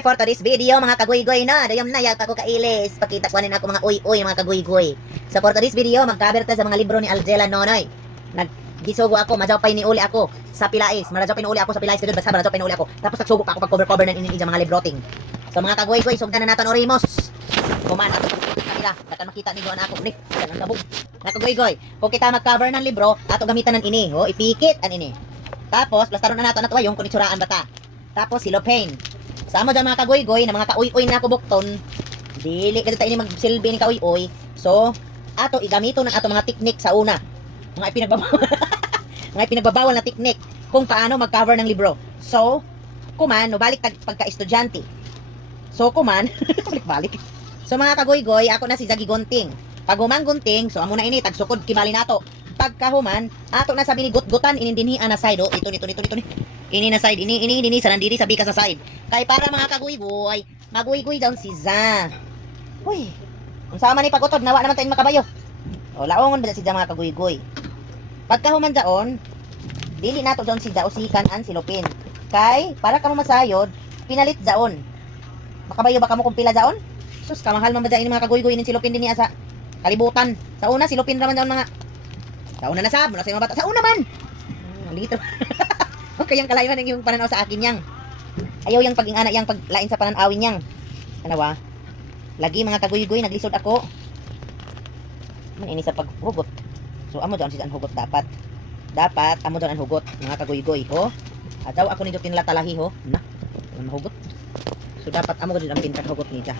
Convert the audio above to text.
For today's video mga kagoy-goy na, dayom na yag pa ko kailis. Pakita ko ako mga uy-uy mga kagoy-goy. Sa for today's video mag-cover ta sa mga libro ni Algela Nonoy. Nagisugo ako, majaw pay ni uli ako sa Pilais. Marajaw pay ni uli ako sa Pilais, kadud basta marajaw pay ni uli ako. Tapos nagsugo pa ako pag cover-cover ng ini mga libroting. So mga kagoy-goy, sugdan na naton orimos. Kuman ato kanila, dakan makita ni doon ako ni. Ang kabog. Mga kagoy-goy, kung kita mag-cover ng libro, ato gamitan ng ini, ho, ipikit an ini. Tapos plastaron na nato na tuwayong kung itsuraan bata. Tapos silopane. Sa amo dyan mga kagoy-goy na mga kauy-uy na kubukton, dili kadto ini magsilbi ni kauy-uy. So, ato igamito ng ato mga teknik sa una. Mga ipinagbabawal. mga ipinagbabawal na teknik kung paano mag-cover ng libro. So, kuman no balik pagka-estudyante. So, kuman balik-balik. So, mga kagoy-goy, ako na si Zagi Gunting. Pag humang gunting, so amo na ini tagsukod kibali nato. Pagkahuman, ato na sabi ni gut-gutan inindinhian na side, oh, ito ni. Ini na side, ini sa nandiri sabi ka sa side. Kay para mga kaguy-guy, maguy-guy daw si Za. Uy, ang sama ni pagutod, nawa naman tayong makabayo. O, laongon ba si Za mga kaguy-guy? Pagkahuman daon, dili nato daon si Za usikan an silupin. Kay, para ka masayod, pinalit daon. Makabayo ba ka mo kung pila daon? Sus, kamahal man ba daon mga kaguy-guy inin silupin din niya sa kalibutan. Sa una, silupin naman daon mga. Sa una na sab, muna sa mga bata. Sa una man! Litro. Okay, yung kalayuan yung pananaw sa akin yang. Ayaw yung paging anak yang paglain sa pananawin yang. Kanawa? Lagi mga kaguy-guy, naglisod ako. Man ini sa paghugot. So amo doon si ang hugot dapat. Dapat amo doon ang hugot mga kaguy-guy, ho. At daw ako ni Jotin latalahi ho. Na. Ang hugot. So dapat amo gud ang pintag hugot ni siya.